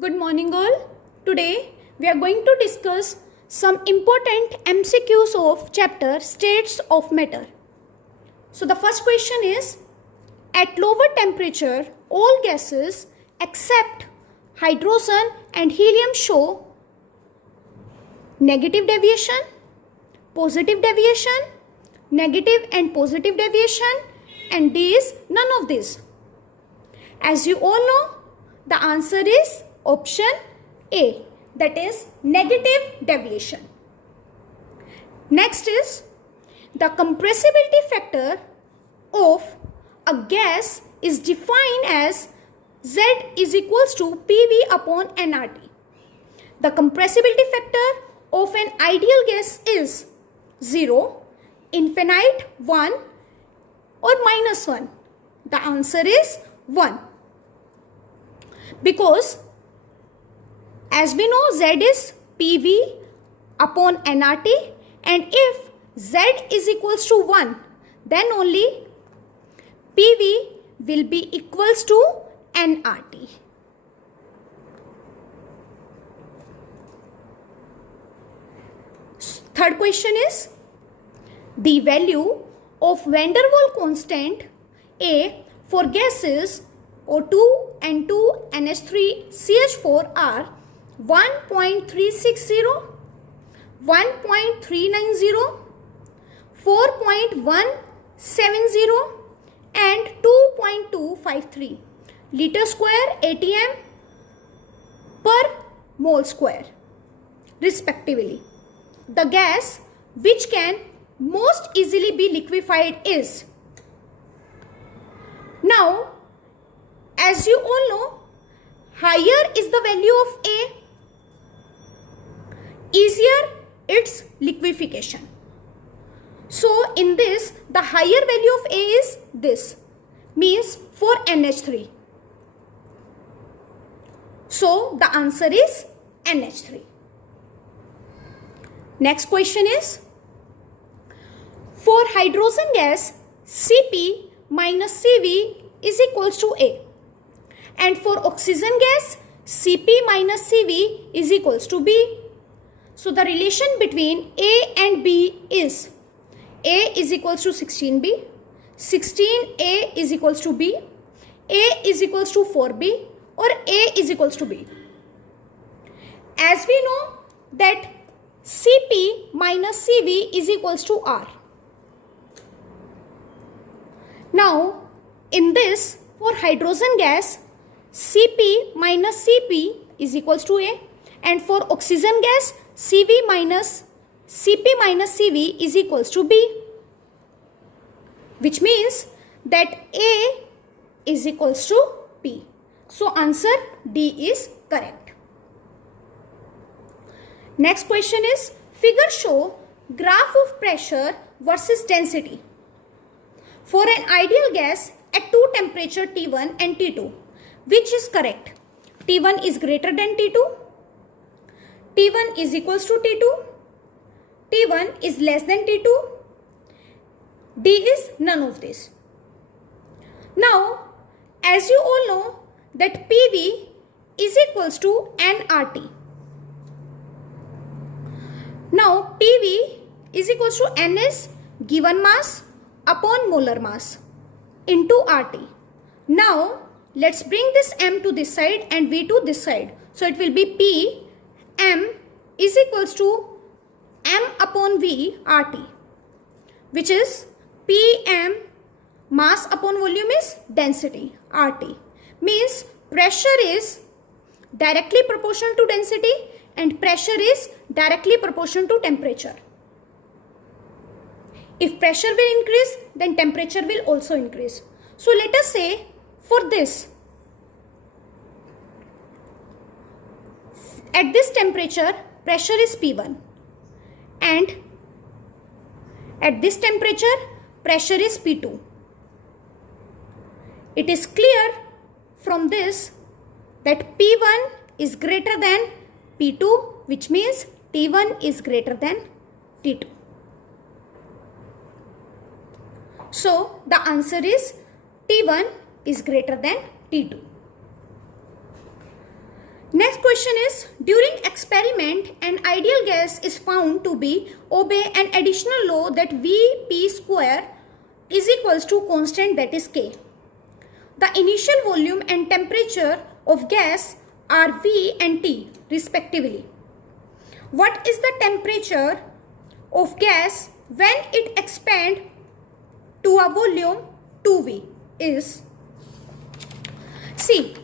Good morning all. Today we are going to discuss some important MCQs of chapter States of Matter. So the first question is, at lower temperature all gases except hydrogen and helium show negative deviation, positive deviation, negative and positive deviation, and D is none of these. As you all know, the answer is option A, that is negative deviation. Next is, the compressibility factor of a gas is defined as Z is equals to PV upon nRT. The compressibility factor of an ideal gas is 0, infinite, 1 or -1. The answer is 1. Because as we know, Z is PV upon nRT, and if Z is equals to 1, then only PV will be equals to nRT. Third question is, the value of van der Waals constant A for gases O2, N2, NH3, CH4 are 1.360, 1.390, 4.170 and 2.253 liter square ATM per mole square respectively. The gas which can most easily be liquefied is. Now, as you all know, higher is the value of A, easier its liquefaction. So in this, the higher value of A is this, means 4NH3. So the answer is NH3. Next question is, for hydrogen gas, Cp minus Cv is equals to A. And for oxygen gas, Cp minus Cv is equals to B. So the relation between A and B is A is equals to 16B, 16A is equals to B, A is equals to 4B, or A is equals to B. As we know that Cp minus Cv is equals to R. Now in this, for hydrogen gas, Cp minus Cp is equals to A, and for oxygen gas, Cp minus Cv is equals to B, which means that A is equals to B. So answer D is correct. Next question is, figure show graph of pressure versus density for an ideal gas at two temperature T1 and T2. Which is correct? T1 is greater than T2, T1 is equals to T2, T1 is less than T2, D is none of this. Now, as you all know that PV is equals to nRT. Now, PV is equals to N is given mass upon molar mass into RT. Now, let's bring this M to this side and V to this side. So, it will be P M is equals to M upon V RT, which is PM mass upon volume is density RT. Means pressure is directly proportional to density and pressure is directly proportional to temperature. If pressure will increase, then temperature will also increase. So let us say for this, at this temperature, pressure is P1, and at this temperature, pressure is P2. It is clear from this that P1 is greater than P2, which means T1 is greater than T2. So the answer is T1 is greater than T2. Next question is, during experiment, an ideal gas is found to be obey an additional law that Vp square is equals to constant, that is K. The initial volume and temperature of gas are V and T respectively. What is the temperature of gas when it expands to a volume 2V is, see,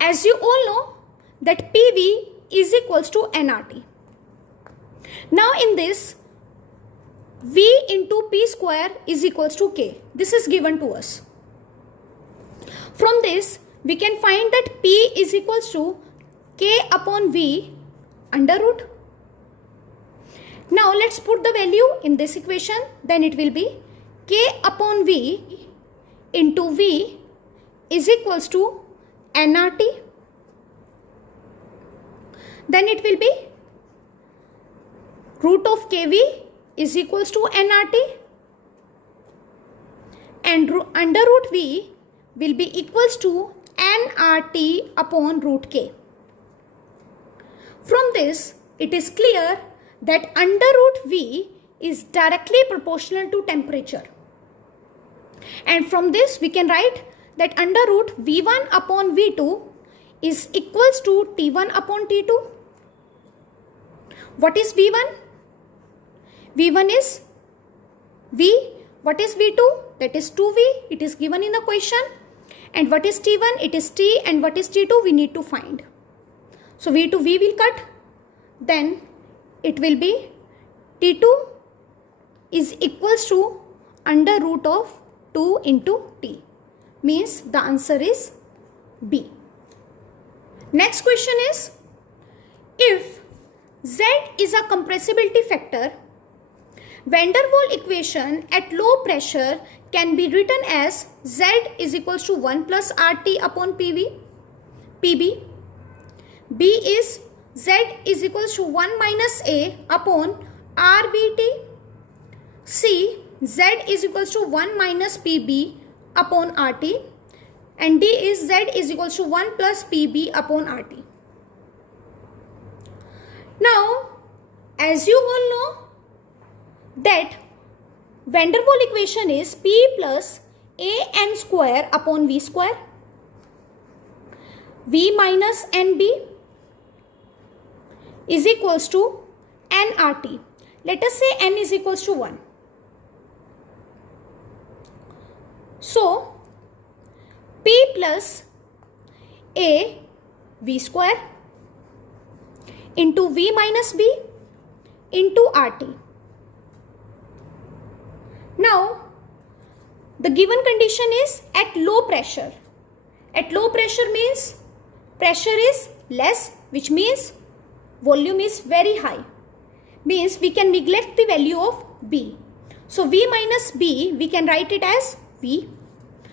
as you all know that PV is equals to nRT. Now in this, V into P square is equals to K. This is given to us. From this, we can find that P is equals to K upon V under root. Now let's put the value in this equation. Then it will be K upon V into V is equals to nRT. Then it will be root of Kv is equals to nRT, and under root V will be equals to nRT upon root K. From this, it is clear that under root V is directly proportional to temperature. And from this, we can write that under root V1 upon V2 is equals to T1 upon T2. What is V1? V1 is V. What is V2? That is 2V. It is given in the question. And what is T1? It is T. And what is T2? We need to find. So V to V will cut. Then it will be T2 is equals to under root of 2 into T. Means the answer is B. Next question is, if Z is a compressibility factor, van der Waals equation at low pressure can be written as Z is equals to 1 plus RT upon PV. PB. B is Z is equals to 1 minus A upon RVT. C, Z is equals to 1 minus PB upon RT. And D is Z is equals to 1 plus PB upon RT. Now, as you all know that van der Waals equation is P plus AN square upon V square. V minus NB is equals to nRT. Let us say n is equals to 1. So, P plus A V square into V minus B into RT. Now, the given condition is at low pressure. At low pressure means pressure is less, which means volume is very high. Means we can neglect the value of B. So V minus B, we can write it as V.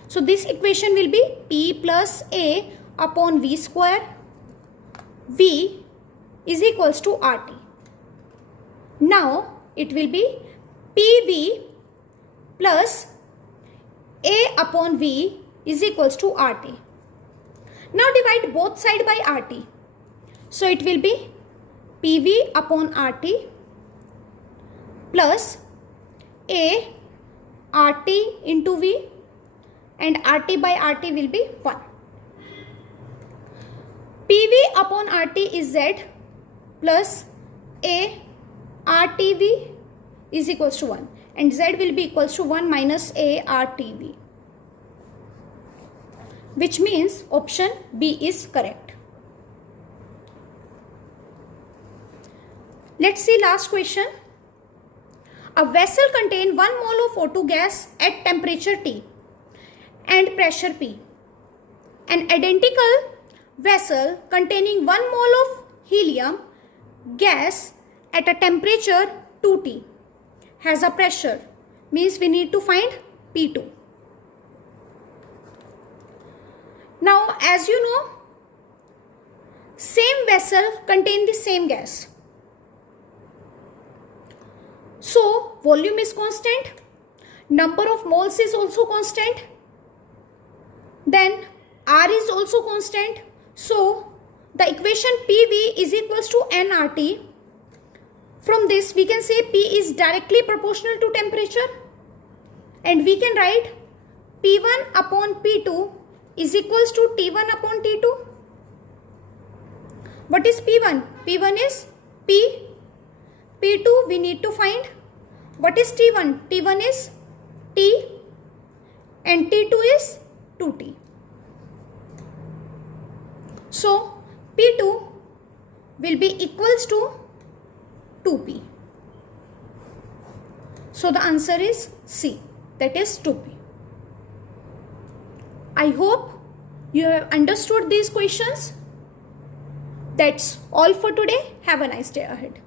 So this equation will be P plus A upon V square. V is equals to RT. Now it will be PV plus A upon V is equals to RT. Now divide both sides by RT. So it will be PV upon RT plus A RT into V, and RT by RT will be 1. PV upon RT is Z plus A RTV is equals to 1, and Z will be equals to 1 minus A RTV, which means option B is correct. Let's see last question. A vessel contains 1 mole of O2 gas at temperature T and pressure P. An identical vessel containing 1 mole of helium gas at a temperature 2T has a pressure, means we need to find P2. Now, as you know, same vessel contain the same gas. So, volume is constant, number of moles is also constant, then R is also constant. So, the equation PV is equals to nRT. From this we can say P is directly proportional to temperature, and we can write P1 upon P2 is equals to T1 upon T2. What is P1? P1 is P. P2 we need to find. What is T1? T1 is T and T2 is 2T. So P2 will be equals to 2P. So the answer is C, that is 2P. I hope you have understood these questions. That's all for today. Have a nice day ahead.